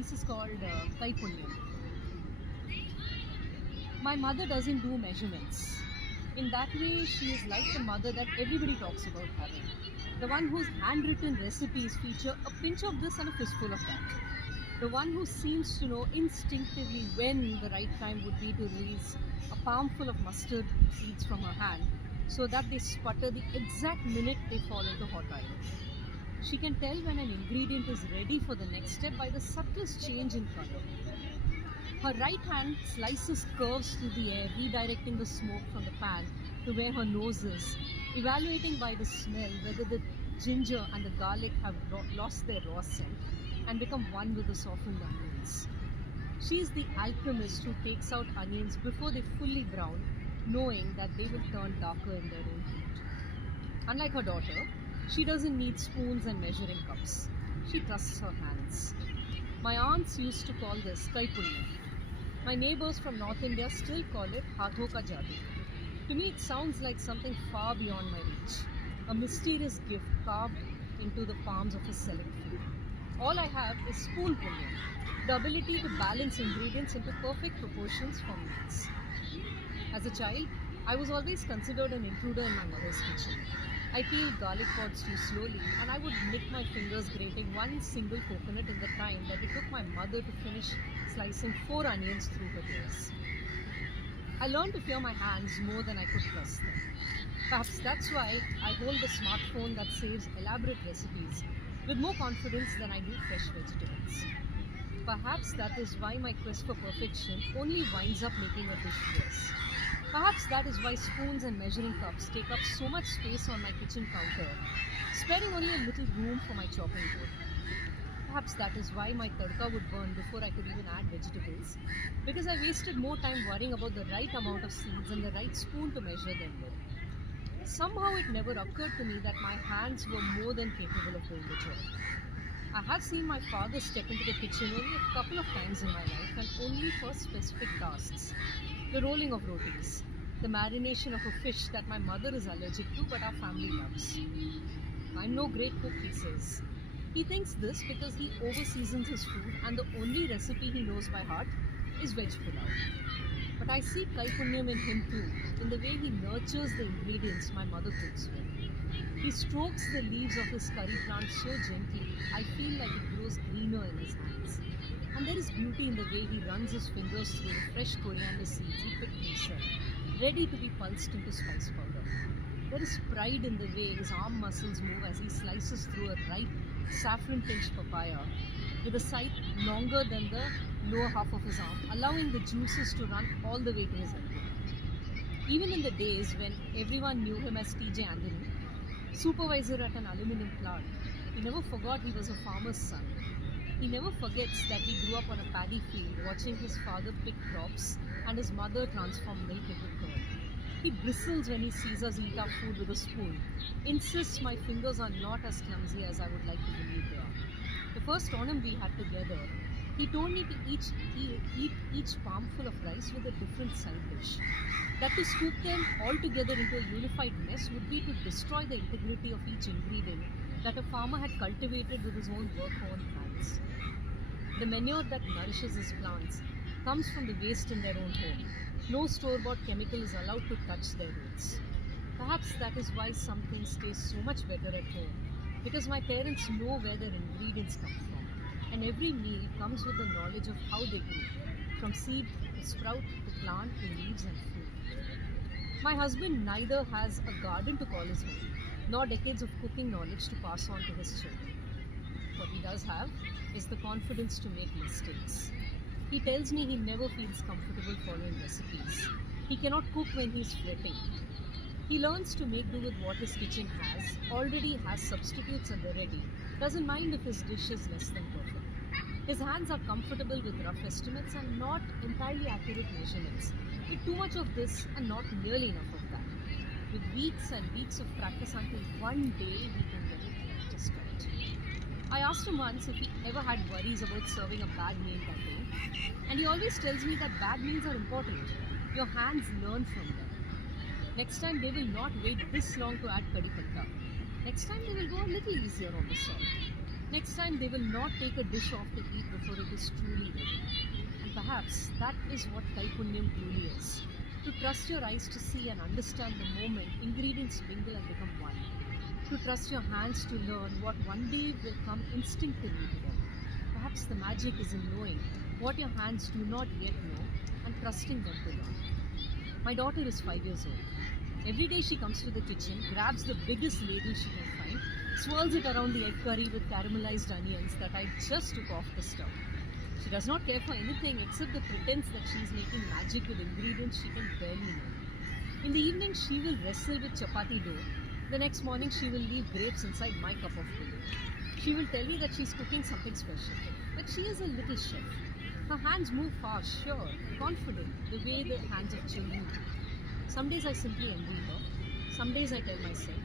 piece is called Kai Punyam. My mother doesn't do measurements. In that way, she is like the mother that everybody talks about having. The one whose handwritten recipes feature a pinch of this and a fistful of that. The one who seems to know instinctively when the right time would be to release a palmful of mustard seeds from her hand so that they sputter the exact minute they fall into hot oil. She can tell when an ingredient is ready for the next step by the subtlest change in color. Her right hand slices curves through the air, redirecting the smoke from the pan to where her nose is, evaluating by the smell whether the ginger and the garlic have lost their raw scent and become one with the softened onions. She is the alchemist who takes out onions before they fully brown, knowing that they will turn darker in their own heat. Unlike her daughter, she doesn't need spoons and measuring cups. She trusts her hands. My aunts used to call this Kai Punyam. My neighbors from North India still call it Hathon Ka Jadoo. To me, it sounds like something far beyond my reach, a mysterious gift carved into the palms of a select few. All I have is spoon punyam, the ability to balance ingredients into perfect proportions for meals. As a child, I was always considered an intruder in my mother's kitchen. I peeled garlic pods too slowly, and I would nick my fingers grating one single coconut in the time that it took my mother to finish slicing 4 onions through her tears. I learned to fear my hands more than I could trust them. Perhaps that's why I hold a smartphone that saves elaborate recipes with more confidence than I do fresh vegetables. Perhaps that is why my quest for perfection only winds up making a dish worse. Perhaps that is why spoons and measuring cups take up so much space on my kitchen counter, sparing only a little room for my chopping board. Perhaps that is why my tadka would burn before I could even add vegetables, because I wasted more time worrying about the right amount of seeds and the right spoon to measure them with. Somehow it never occurred to me that my hands were more than capable of doing the job. I have seen my father step into the kitchen only a couple of times in my life, and only for specific tasks. The rolling of rotis, the marination of a fish that my mother is allergic to but our family loves. I'm no great cook, he says. He thinks this because he over-seasons his food and the only recipe he knows by heart is veg pulao. But I see Kai Punyam in him too, in the way he nurtures the ingredients my mother cooks with. He strokes the leaves of his curry plant so gently, I feel like it grows greener in his hands. And there is beauty in the way he runs his fingers through the fresh coriander seeds he picked himself, ready to be pulsed into spice powder. There is pride in the way his arm muscles move as he slices through a ripe, saffron-tinged papaya with a scythe longer than the lower half of his arm, allowing the juices to run all the way to his elbow. Even in the days when everyone knew him as T.J. Anthony, supervisor at an aluminium plant, he never forgot he was a farmer's son. He never forgets that he grew up on a paddy field watching his father pick crops and his mother transform milk into curd. He bristles when he sees us eat our food with a spoon, insists my fingers are not as clumsy as I would like to believe they are. The first Onam we had together, he told me to eat each palmful of rice with a different side dish. That to scoop them all together into a unified mess would be to destroy the integrity of each ingredient that a farmer had cultivated with his own work-worn hands. The manure that nourishes his plants comes from the waste in their own home. No store-bought chemical is allowed to touch their roots. Perhaps that is why some things taste so much better at home, because my parents know where their ingredients come from, and every meal comes with the knowledge of how they grew, from seed to sprout to plant to leaves and fruit. My husband neither has a garden to call his home, nor decades of cooking knowledge to pass on to his children. What he does have is the confidence to make mistakes. He tells me he never feels comfortable following recipes. He cannot cook when he is fretting. He learns to make do with what his kitchen has, already has substitutes at the ready, doesn't mind if his dish is less than perfect. His hands are comfortable with rough estimates and not entirely accurate measurements, with too much of this and not nearly enough of that. With weeks and weeks of practice until one day we can get it just right. I asked him once if he ever had worries about serving a bad meal that day, and he always tells me that bad meals are important. Your hands learn from them. Next time they will not wait this long to add kadi patta. Next time they will go a little easier on the salt. next time they will not take a dish off the heat before it is truly ready. And perhaps that is what Kaikunnyam truly is. To trust your eyes to see and understand the moment ingredients mingle and become one. To trust your hands to learn what one day will come instinctively to them. Perhaps the magic is in knowing what your hands do not yet know and trusting them to learn. My daughter is 5 years old. Every day she comes to the kitchen, grabs the biggest ladle she can find, swirls it around the egg curry with caramelized onions that I just took off the stove. She does not care for anything except the pretense that she is making magic with ingredients she can barely know. In the evening, she will wrestle with chapati dough. The next morning, she will leave grapes inside my cup of tea. She will tell me that she is cooking something special. But she is a little chef. Her hands move fast, sure, confident, the way the hands of children do. Some days I simply envy her. Some days I tell myself,